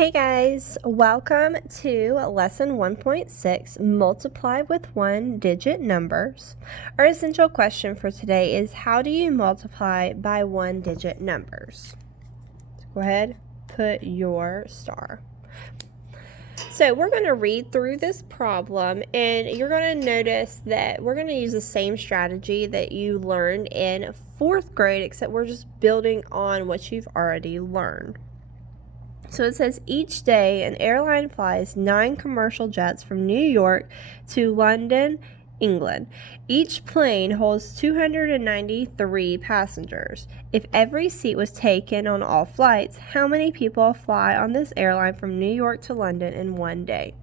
Hey guys, welcome to lesson 1.6, multiply with one-digit numbers. Our essential question for today is how do you multiply by one-digit numbers? So go ahead, put your star. So we're going to read through this problem and you're going to notice that we're going to use the same strategy that you learned in 4th grade, except we're just building on what you've already learned. So it says each day an airline flies 9 commercial jets from New York to London, England. Each plane holds 293 passengers. If every seat was taken on all flights, how many people fly on this airline from New York to London in one day?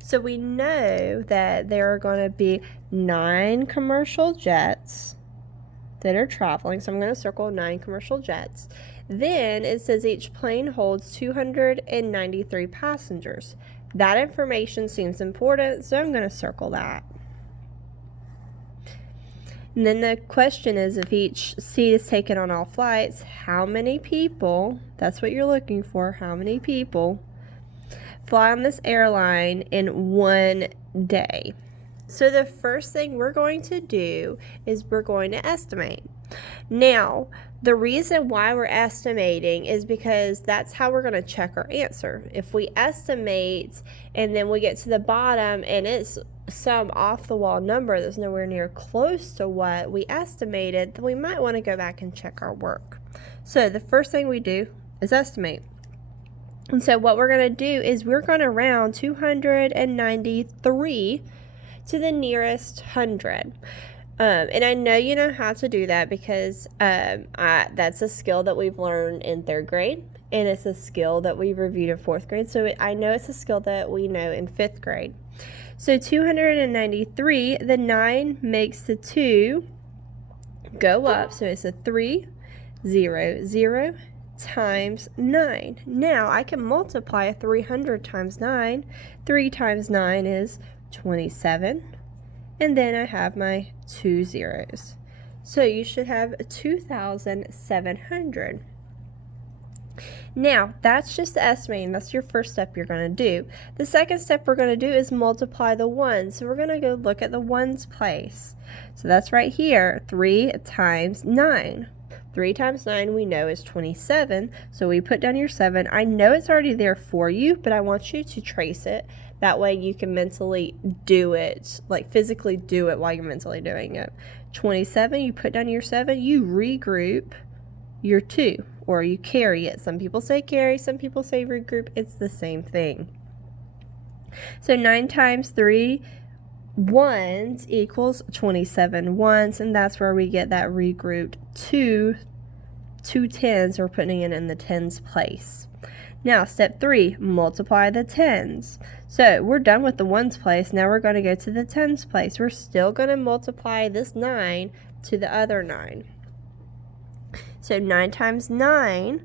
So we know that there are going to be 9 commercial jets that are traveling. So I'm going to circle 9 commercial jets. Then it says each plane holds 293 passengers. That information seems important, so I'm going to circle that. And then the question is, if each seat is taken on all flights, how many people, that's what you're looking for, how many people fly on this airline in one day? So the first thing we're going to do is we're going to estimate. Now, the reason why we're estimating is because that's how we're going to check our answer. If we estimate and then we get to the bottom and it's some off-the-wall number that's nowhere near close to what we estimated, then we might want to go back and check our work. So the first thing we do is estimate. And so what we're going to do is we're going to round 293 to the nearest 100. And I know you know how to do that because that's a skill that we've learned in 3rd grade, and it's a skill that we reviewed in 4th grade. So I know it's a skill that we know in 5th grade. So 293, the 9 makes the 2 go up. So it's a 3, 0, 0 times 9. Now I can multiply 300 times 9. 3 times 9 is 27. And then I have my 2 zeros. So you should have 2,700. Now, that's just the estimating. That's your first step you're going to do. The second step we're going to do is multiply the ones. So we're going to go look at the ones place. So that's right here, 3 times 9. 3 times 9 we know is 27. So we put down your 7. I know it's already there for you, but I want you to trace it. That way you can mentally do it, like physically do it while you're mentally doing it. 27, you put down your 7, you regroup your 2, or you carry it. Some people say carry, some people say regroup. It's the same thing. So 9 times 3 ones equals 27 ones, and that's where we get that regrouped 2 tens. We're putting it in the tens place. Now, step 3, multiply the tens. So we're done with the ones place. Now we're going to go to the tens place. We're still going to multiply this 9 to the other 9. So 9 times 9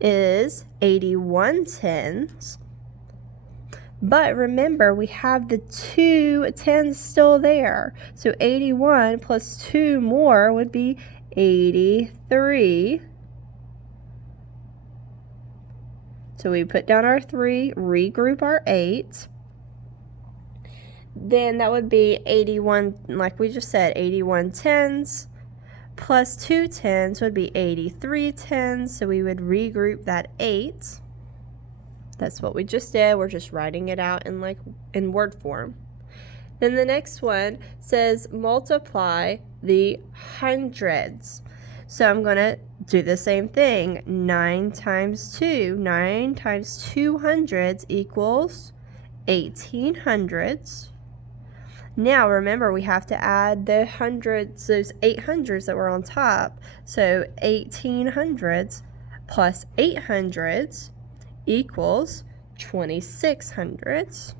is 81 tens. But remember, we have the 2 tens still there. So 81 plus 2 more would be 83. So we put down our 3, regroup our 8. Then that would be 81, like we just said, 81 tens plus 2 tens would be 83 tens. So we would regroup that 8. That's what we just did. We're just writing it out in word form. Then the next one says multiply the hundreds. So I'm going to do the same thing. 9 times 2. 9 times 2 hundreds equals 1800s. Now remember, we have to add the hundreds, those 800s that were on top. So 1800s plus 800s equals 2600s.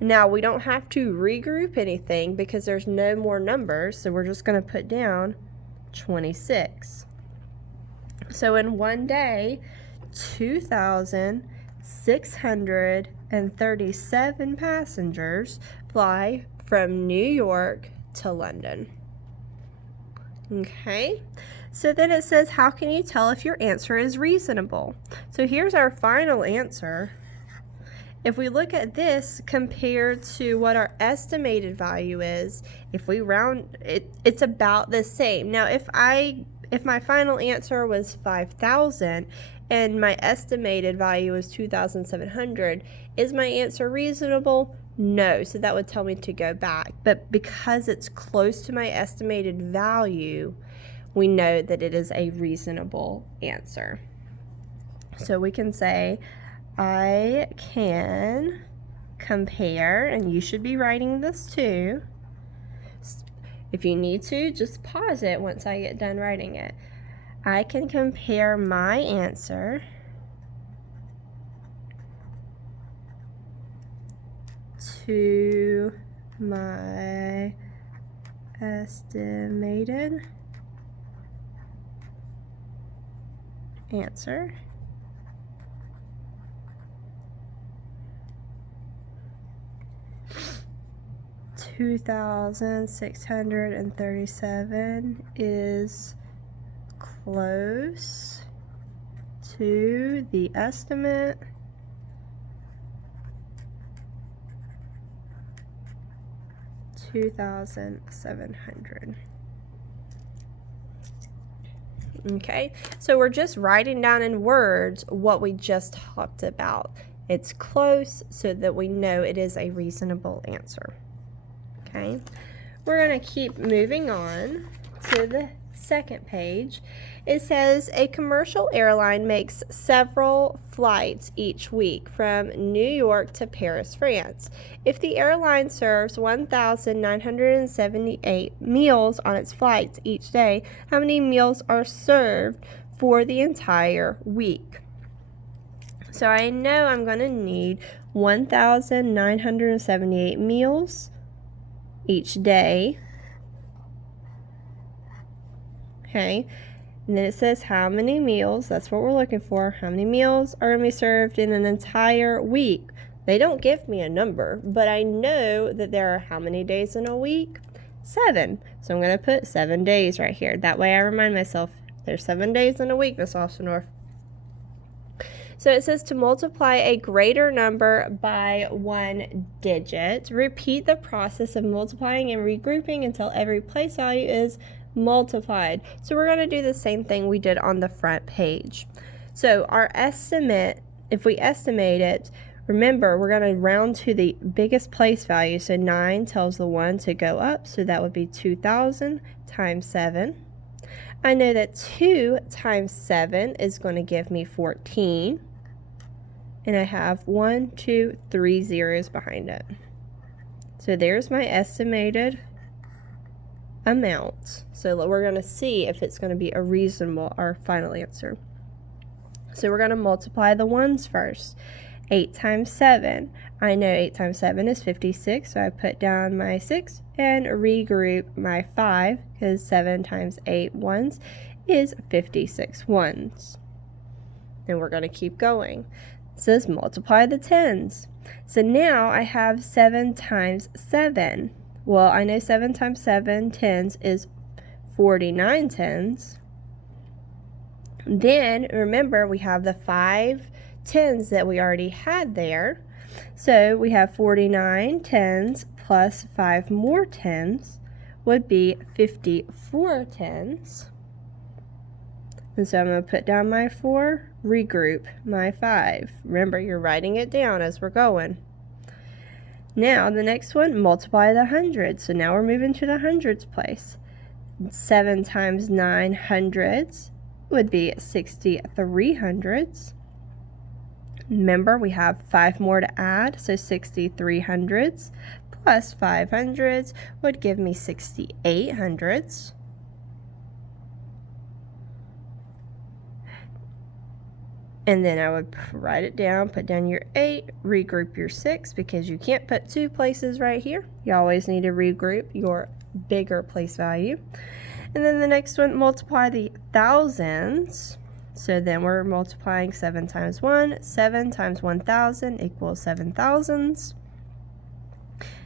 Now we don't have to regroup anything because there's no more numbers, so we're just going to put down 26. So in one day, 2,637 passengers fly from New York to London. Okay, So then it says, how can you tell if your answer is reasonable? So here's our final answer. If we look at this compared to what our estimated value is, if we round it, it's about the same. Now, if my final answer was 5,000 and my estimated value is 2,700, is my answer reasonable? No, so that would tell me to go back. But because it's close to my estimated value, we know that it is a reasonable answer. So we can say, I can compare, and you should be writing this too. If you need to, just pause it once I get done writing it. I can compare my answer to my estimated answer. $2,637 is close to the estimate $2,700. Okay, so we're just writing down in words what we just talked about. It's close so that we know it is a reasonable answer. Okay, we're going to keep moving on to the second page. It says a commercial airline makes several flights each week from New York to Paris, France. If the airline serves 1,978 meals on its flights each day, how many meals are served for the entire week? So I know I'm going to need 1,978 meals each day. Okay, and then it says how many meals, that's what we're looking for, how many meals are going to be served in an entire week. They don't give me a number, but I know that there are how many days in a week? 7. So I'm going to put 7 days right here. That way I remind myself there's 7 days in a week, Miss Austin-North. So it says to multiply a greater number by 1 digit. Repeat the process of multiplying and regrouping until every place value is multiplied. So we're going to do the same thing we did on the front page. So our estimate, if we estimate it, remember we're going to round to the biggest place value. So 9 tells the 1 to go up, so that would be 2,000 times 7. I know that 2 times 7 is going to give me 14. And I have 1, 2, 3 zeros behind it. So there's my estimated amount. So we're going to see if it's going to be a reasonable, our final answer. So we're going to multiply the ones first. 8 times 7. I know 8 times 7 is 56, so I put down my 6 and regroup my 5, because 7 times 8 ones is 56 ones. Then we're going to keep going. It says multiply the tens. So now I have 7 times 7. Well, I know 7 times 7 tens is 49 tens. Then, remember, we have the 5 tens that we already had there. So we have 49 tens plus 5 more tens would be 54 tens. And so I'm going to put down my 4, regroup my 5. Remember, you're writing it down as we're going. Now, the next one, multiply the hundreds. So now we're moving to the hundreds place. 7 times 9 hundreds would be 63 hundreds. Remember, we have 5 more to add, so 63 hundreds plus 5 hundreds would give me 68 hundreds. And then I would write it down, put down your 8, regroup your 6, because you can't put 2 places right here. You always need to regroup your bigger place value. And then the next one, multiply the thousands. So then we're multiplying 7 times 1. 7 times 1,000 equals 7 thousands.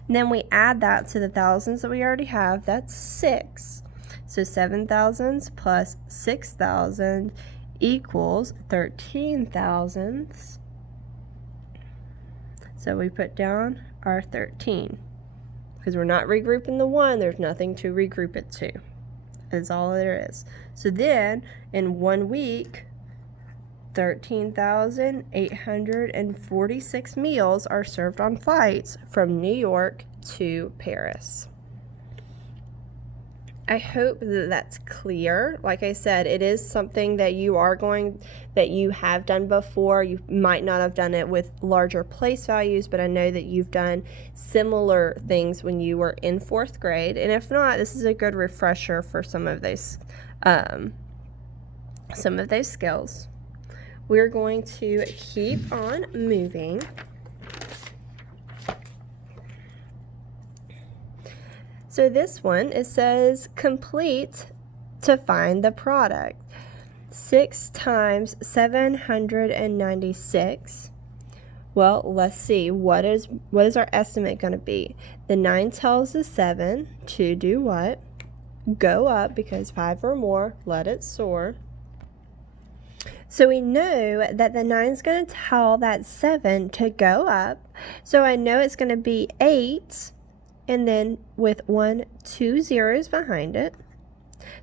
And then we add that to the thousands that we already have. That's 6. So 7,000 plus 6,000 equals 13,000. So we put down our 13. Because we're not regrouping the 1, there's nothing to regroup it to. That's all there is. So then, in 1 week, 13,846 meals are served on flights from New York to Paris. I hope that that's clear. Like I said, it is something that you have done before. You might not have done it with larger place values, but I know that you've done similar things when you were in 4th grade. And if not, this is a good refresher for some of those skills. We're going to keep on moving. So this one, it says complete to find the product. 6 times 796. Well, let's see. What is our estimate going to be? The 9 tells the 7 to do what? Go up, because 5 or more, let it soar. So we know that the 9 is going to tell that 7 to go up. So I know it's going to be 8. And then with 2 zeros behind it.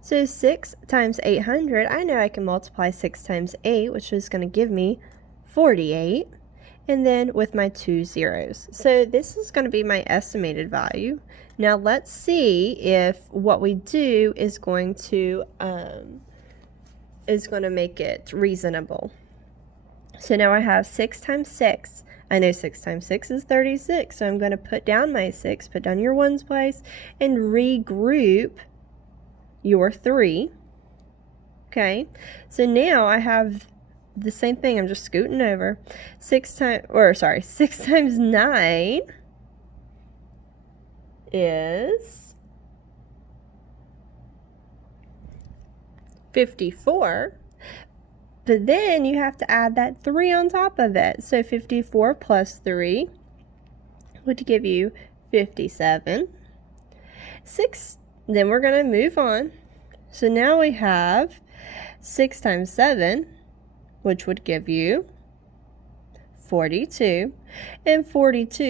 So 6 times 800, I know I can multiply 6 times 8, which is going to give me 48. And then with my 2 zeros. So this is going to be my estimated value. Now let's see if what we do is going to make it reasonable. So now I have 6 times 6. I know 6 times 6 is 36, so I'm going to put down my 6, put down your 1's place, and regroup your 3. Okay, so now I have the same thing. I'm just scooting over. 6 times 9 is 54. But then you have to add that 3 on top of it. So 54 plus 3 would give you 57. 6, then we're going to move on. So now we have 6 times 7, which would give you 42. And 42